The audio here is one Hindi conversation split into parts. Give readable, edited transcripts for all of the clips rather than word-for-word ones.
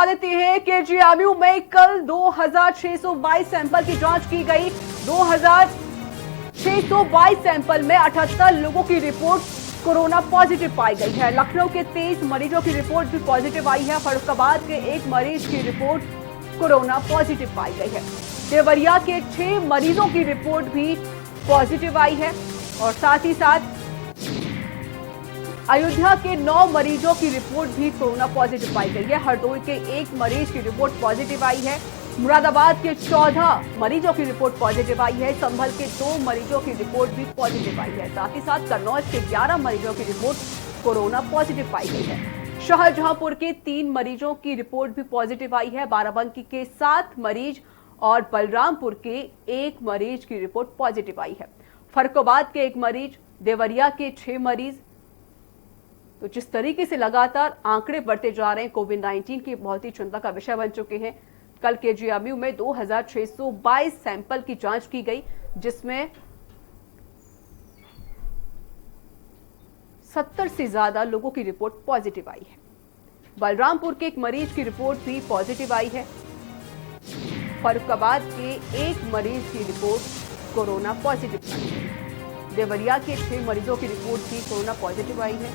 बता देते हैं कि जेएमयू में कल 2622 सैंपल की जांच की गई। 2622 सैंपल में 78 लोगों की रिपोर्ट कोरोना पॉजिटिव पाई गई है। लखनऊ के 23 मरीजों की रिपोर्ट भी पॉजिटिव आई है। फर्रुखाबाद के एक मरीज की रिपोर्ट कोरोना पॉजिटिव पाई गई है। देवरिया के 6 मरीजों की रिपोर्ट भी पॉजिटिव आई है और साथ ही साथ अयोध्या के 9 मरीजों की रिपोर्ट भी कोरोना पॉजिटिव पाई गई है। हरदोई के 1 मरीज की रिपोर्ट पॉजिटिव आई है। मुरादाबाद के 14 मरीजों की रिपोर्ट पॉजिटिव आई है। संभल के 2 मरीजों की रिपोर्ट भी पॉजिटिव आई है। साथ ही साथ कन्नौज के 11 मरीजों की रिपोर्ट कोरोना पॉजिटिव पाई गई है। शाहजहांपुर के 3 मरीजों की रिपोर्ट भी पॉजिटिव आई है। बाराबंकी के 7 मरीज और बलरामपुर के 1 मरीज की रिपोर्ट पॉजिटिव आई है। फर्रुखाबाद के 1 मरीज, देवरिया के 6 मरीज। तो जिस तरीके से लगातार आंकड़े बढ़ते जा रहे हैं, कोविड-19 की बहुत ही चिंता का विषय बन चुके हैं। कल के जेएमयू में 2622 सैंपल की जांच की गई, जिसमें 70 से ज्यादा लोगों की रिपोर्ट पॉजिटिव आई है। बलरामपुर के 1 मरीज की रिपोर्ट भी पॉजिटिव आई है। फर्रुखाबाद के 1 मरीज की रिपोर्ट कोरोना पॉजिटिव आई है। देवरिया के 6 मरीजों की रिपोर्ट भी कोरोना पॉजिटिव आई है।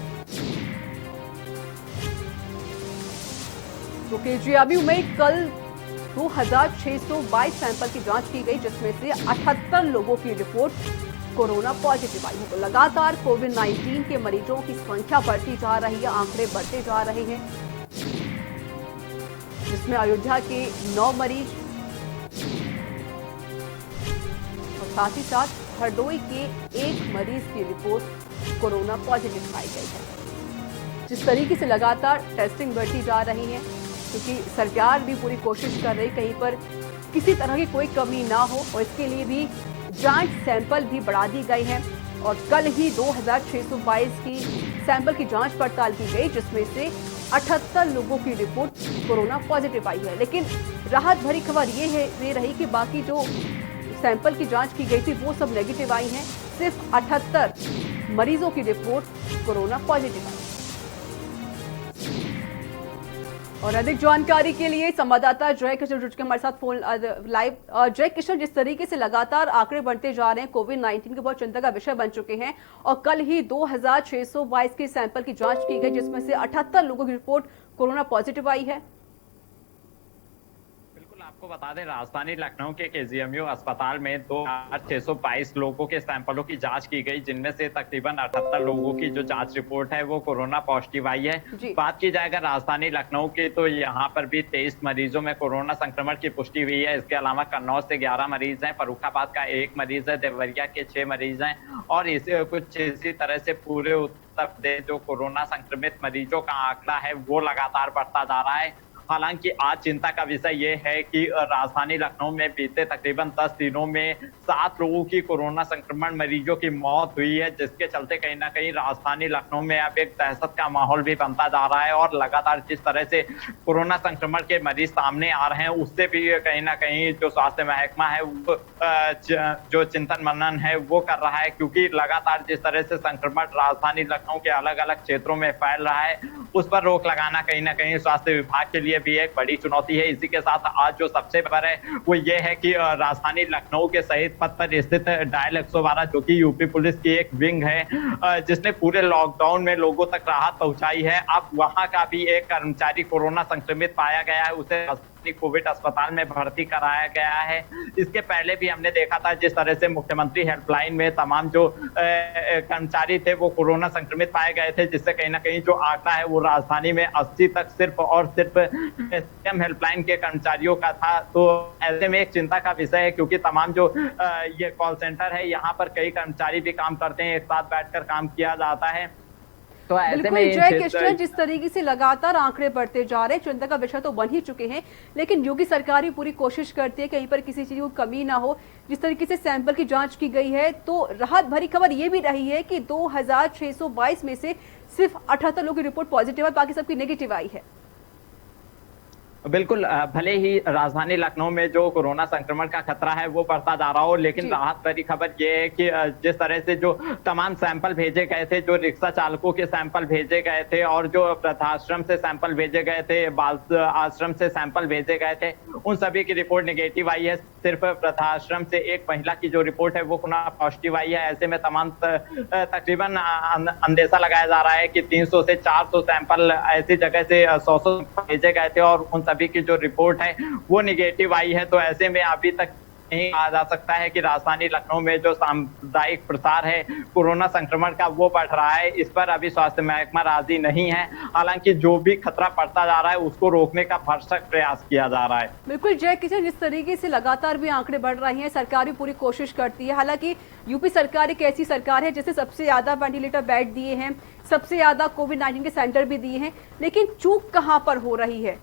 तो जेएमयू में कल 2622 सैंपल की जांच की गई, जिसमें से 78 लोगों की रिपोर्ट कोरोना पॉजिटिव आई है। तो लगातार कोविड-19 के मरीजों की संख्या बढ़ती जा रही है, आंकड़े बढ़ते जा रहे हैं, जिसमें अयोध्या के 9 मरीज और साथ ही साथ हरदोई के 1 मरीज की रिपोर्ट कोरोना पॉजिटिव पाई गई है। जिस तरीके से लगातार टेस्टिंग बढ़ती जा रही है, क्योंकि सरकार भी पूरी कोशिश कर रही कहीं पर किसी तरह की कोई कमी ना हो, और इसके लिए भी जांच सैंपल भी बढ़ा दी गई है। और कल ही 2622 की सैंपल की जांच पड़ताल की गई, जिसमें से 78 लोगों की रिपोर्ट कोरोना पॉजिटिव आई है। लेकिन राहत भरी खबर ये रही कि बाकी जो सैंपल की जांच की गई थी वो सब नेगेटिव आई हैं। सिर्फ 78 मरीजों की रिपोर्ट कोरोना पॉजिटिव आई। और अधिक जानकारी के लिए संवाददाता जय किशन जुड़ के हमारे साथ फोन लाइव। जय किशन, जिस तरीके से लगातार आंकड़े बढ़ते जा रहे हैं, कोविड-19 के बहुत चिंता का विषय बन चुके हैं, और कल ही 2622 के सैंपल की जांच की गई, जिसमें से 78 लोगों की रिपोर्ट कोरोना पॉजिटिव आई है। आपको बता दें, राजधानी लखनऊ के केजीएमयू अस्पताल में 2622 लोगों के सैंपलों की जांच की गई, जिनमें से तकरीबन 78 लोगों की जो जांच रिपोर्ट है वो कोरोना पॉजिटिव आई है। बात की जाएगा राजधानी लखनऊ की, तो यहाँ पर भी 23 मरीजों में कोरोना संक्रमण की पुष्टि हुई है। इसके अलावा कन्नौज से 11 मरीज हैं, फर्रुखाबाद का 1 मरीज है, देवरिया के 6 मरीज हैं, और कुछ इसी तरह से पूरे उत्तर प्रदेश जो कोरोना संक्रमित मरीजों का आंकड़ा है वो लगातार बढ़ता जा रहा है। हालांकि आज चिंता का विषय ये है कि राजधानी लखनऊ में बीते तकरीबन 10 दिनों में 7 लोगों की कोरोना संक्रमण मरीजों की मौत हुई है, जिसके चलते कहीं ना कहीं राजधानी लखनऊ में अब एक दहशत का माहौल भी बनता जा रहा है। और लगातार जिस तरह से कोरोना संक्रमण के मरीज सामने आ रहे हैं, उससे भी कहीं ना कहीं जो स्वास्थ्य महकमा है वो जो चिंतन मनन है वो कर रहा है, क्योंकि लगातार जिस तरह से संक्रमण राजधानी लखनऊ के अलग अलग क्षेत्रों में फैल रहा है, उस पर रोक लगाना कहीं ना कहीं स्वास्थ्य विभाग के लिए भी एक बड़ी चुनौती है। इसी के साथ आज जो सबसे बड़ा है वो ये है कि राजधानी लखनऊ के शहीद पथ पर स्थित डायल 112, जो कि यूपी पुलिस की एक विंग है, जिसने पूरे लॉकडाउन में लोगों तक राहत पहुंचाई है। अब वहां का भी एक कर्मचारी कोरोना संक्रमित पाया गया है, उसे कोविड अस्पताल में भर्ती कराया गया है। इसके पहले भी हमने देखा था जिस तरह से मुख्यमंत्री हेल्पलाइन में तमाम जो कर्मचारी थे वो कोरोना संक्रमित पाए गए थे, जिससे कहीं ना कहीं जो आंकड़ा है वो राजधानी में 80 तक सिर्फ और सिर्फ सीएम हेल्पलाइन के कर्मचारियों का था। तो ऐसे में एक चिंता का विषय है, क्योंकि तमाम जो ये कॉल सेंटर है यहाँ पर कई कर्मचारी भी काम करते हैं, एक साथ बैठकर काम किया जाता है। तो ऐसे में जय किशन, जिस तरीके से लगातार आंकड़े बढ़ते जा रहे हैं, चिंता का विषय तो बन ही चुके हैं, लेकिन योगी सरकार भी पूरी कोशिश करती है कहीं पर किसी चीज को कमी ना हो। जिस तरीके से सैंपल की जांच की गई है, तो राहत भरी खबर ये भी रही है कि 2622 में से सिर्फ 78 लोगों की रिपोर्ट पॉजिटिव है, बाकी सबकी नेगेटिव आई है। बिल्कुल भले ही राजधानी लखनऊ में जो कोरोना संक्रमण का खतरा है वो बढ़ता जा रहा हो, लेकिन राहत भरी खबर ये है कि जिस तरह से जो तमाम सैंपल भेजे गए थे, जो रिक्शा चालकों के सैंपल भेजे गए थे और जो वृद्धाश्रम से सैंपल भेजे गए थे, बाल आश्रम से सैंपल भेजे गए थे, उन सभी की रिपोर्ट नेगेटिव आई है। सिर्फ वृद्धाश्रम से एक महिला की जो रिपोर्ट है वो कोरोना पॉजिटिव आई है। ऐसे में तमाम तकरीबन अंदेशा लगाया जा रहा है कि 300 से 400 सैंपल ऐसी जगह से 100 भेजे गए थे और उन सभी की जो रिपोर्ट है वो निगेटिव आई है। तो ऐसे में अभी तक नहीं कहा जा सकता है कि राजधानी लखनऊ में जो सामुदायिक प्रसार है कोरोना संक्रमण का वो बढ़ रहा है। इस पर अभी स्वास्थ्य महकमा राजी नहीं है। हालांकि जो भी खतरा बढ़ता जा रहा है उसको रोकने का भरसक प्रयास किया जा रहा है। बिल्कुल जय किशन, जिस तरीके से लगातार भी आंकड़े बढ़ रहे हैं, सरकार भी पूरी कोशिश करती है। हालांकि यूपी सरकार एक ऐसी सरकार है जिसने सबसे ज्यादा वेंटिलेटर बेड दिए हैं, सबसे ज्यादा कोविड-19 के सेंटर भी दिए हैं, लेकिन चूक कहां पर हो रही है?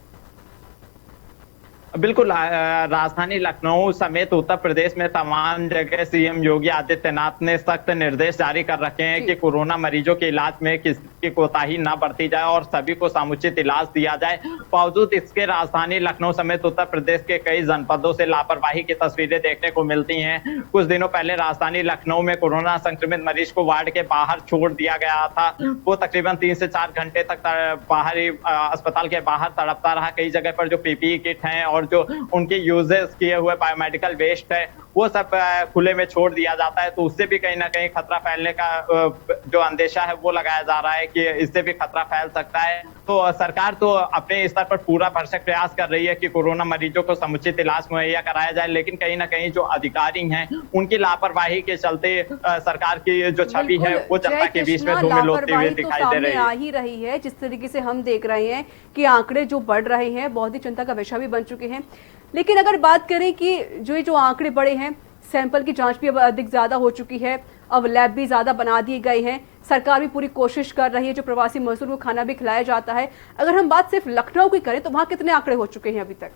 बिल्कुल राजधानी लखनऊ समेत उत्तर प्रदेश में तमाम जगह सीएम योगी आदित्यनाथ ने सख्त निर्देश जारी कर रखे हैं कि कोरोना मरीजों के इलाज में किसी कोताही न बरती जाए और सभी को समुचित इलाज दिया जाए। बावजूद इसके राजधानी लखनऊ समेत उत्तर प्रदेश के कई जनपदों से लापरवाही की तस्वीरें देखने को मिलती हैं। कुछ दिनों पहले राजधानी लखनऊ में कोरोना संक्रमित मरीज को वार्ड के बाहर छोड़ दिया गया था। वो तकरीबन 3 से 4 घंटे तक बाहरी अस्पताल के बाहर तड़पता रहा। कई जगह पर जो पीपीई किट है और जो उनके यूजेस किए हुए बायोमेडिकल वेस्ट है वो सब खुले में छोड़ दिया जाता है। तो उससे भी कहीं ना कहीं खतरा फैलने का जो अंदेशा है वो लगाया जा रहा है कि इससे भी खतरा फैल सकता है। तो सरकार तो अपने स्तर पर पूरा भरसक प्रयास कर रही है कि कोरोना मरीजों को समुचित इलाज मुहैया कराया जाए, लेकिन कहीं ना कहीं जो अधिकारी हैं उनकी लापरवाही के चलते सरकार की जो छवि है वो जनता के बीच में धूमिल होती हुई दिखाई दे रही है। आ ही रही है जिस तरीके से हम देख रहे हैं कि आंकड़े जो बढ़ रहे हैं बहुत ही चिंता का विषय भी बन चुके हैं। लेकिन अगर बात करें कि जो आंकड़े बढ़े हैं, सैंपल की जांच भी अब अधिक ज्यादा हो चुकी है, अब लैब भी ज्यादा बना दिए गए हैं, सरकार भी पूरी कोशिश कर रही है, जो प्रवासी मजदूरों को खाना भी खिलाया जाता है। अगर हम बात सिर्फ लखनऊ की करें तो वहां कितने आंकड़े हो चुके हैं अभी तक?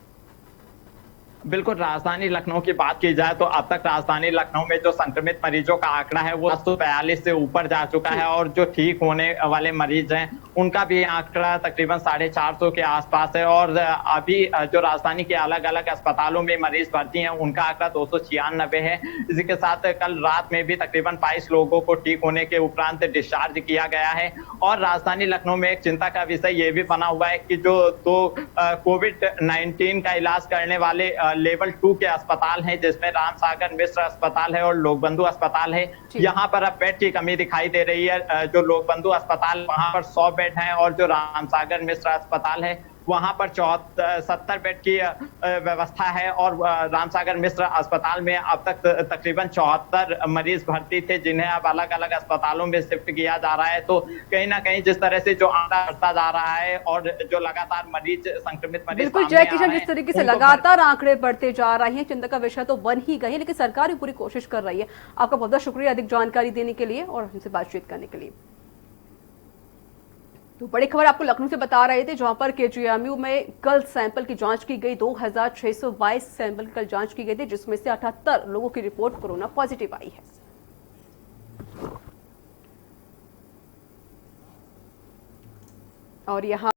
बिल्कुल राजधानी लखनऊ की बात की जाए तो अब तक राजधानी लखनऊ में जो संक्रमित मरीजों का आंकड़ा है वो 142 से ऊपर जा चुका है और जो ठीक होने वाले मरीज हैं उनका भी आंकड़ा तकरीबन 450 के आसपास है। और अभी जो राजधानी के अलग अलग अस्पतालों में मरीज भर्ती हैं उनका आंकड़ा 296 है। इसी के साथ कल रात में भी तकरीबन 22 लोगों को ठीक होने के उपरांत डिस्चार्ज किया गया है। और राजधानी लखनऊ में एक चिंता का विषय ये भी बना हुआ है कि जो कोविड-19 का इलाज करने वाले लेवल 2 के अस्पताल हैं, जिसमें राम सागर मिश्र अस्पताल है और लोक बंधु अस्पताल है, यहाँ पर अब बेड की कमी दिखाई दे रही है। जो लोक बंधु अस्पताल वहां पर 100 बेड हैं और जो राम सागर मिश्र अस्पताल है वहां पर 70 बेड की व्यवस्था है। और राम सागर मिश्र अस्पताल में अब तक तकरीबन 74 मरीज भर्ती थे जिन्हें अब अलग अलग अस्पतालों में शिफ्ट किया जा रहा है। तो कहीं ना कहीं जिस तरह से जो आंकड़ा बढ़ता जा रहा है और जो लगातार मरीज संक्रमित मरीज बिल्कुल जय किशन, जिस तरीके से लगातार आंकड़े बढ़ते जा रहे हैं, चिंता का विषय तो बन ही गई, लेकिन सरकार भी पूरी कोशिश कर रही है। आपका बहुत बहुत शुक्रिया अधिक जानकारी देने के लिए और हमसे बातचीत करने के लिए। तो बड़ी खबर आपको लखनऊ से बता रहे थे, जहां पर केजीएमयू में कल सैंपल की जांच की गई। 2622 सैंपल की कल जांच की गई थी, जिसमें से 78 लोगों की रिपोर्ट कोरोना पॉजिटिव आई है। और यहां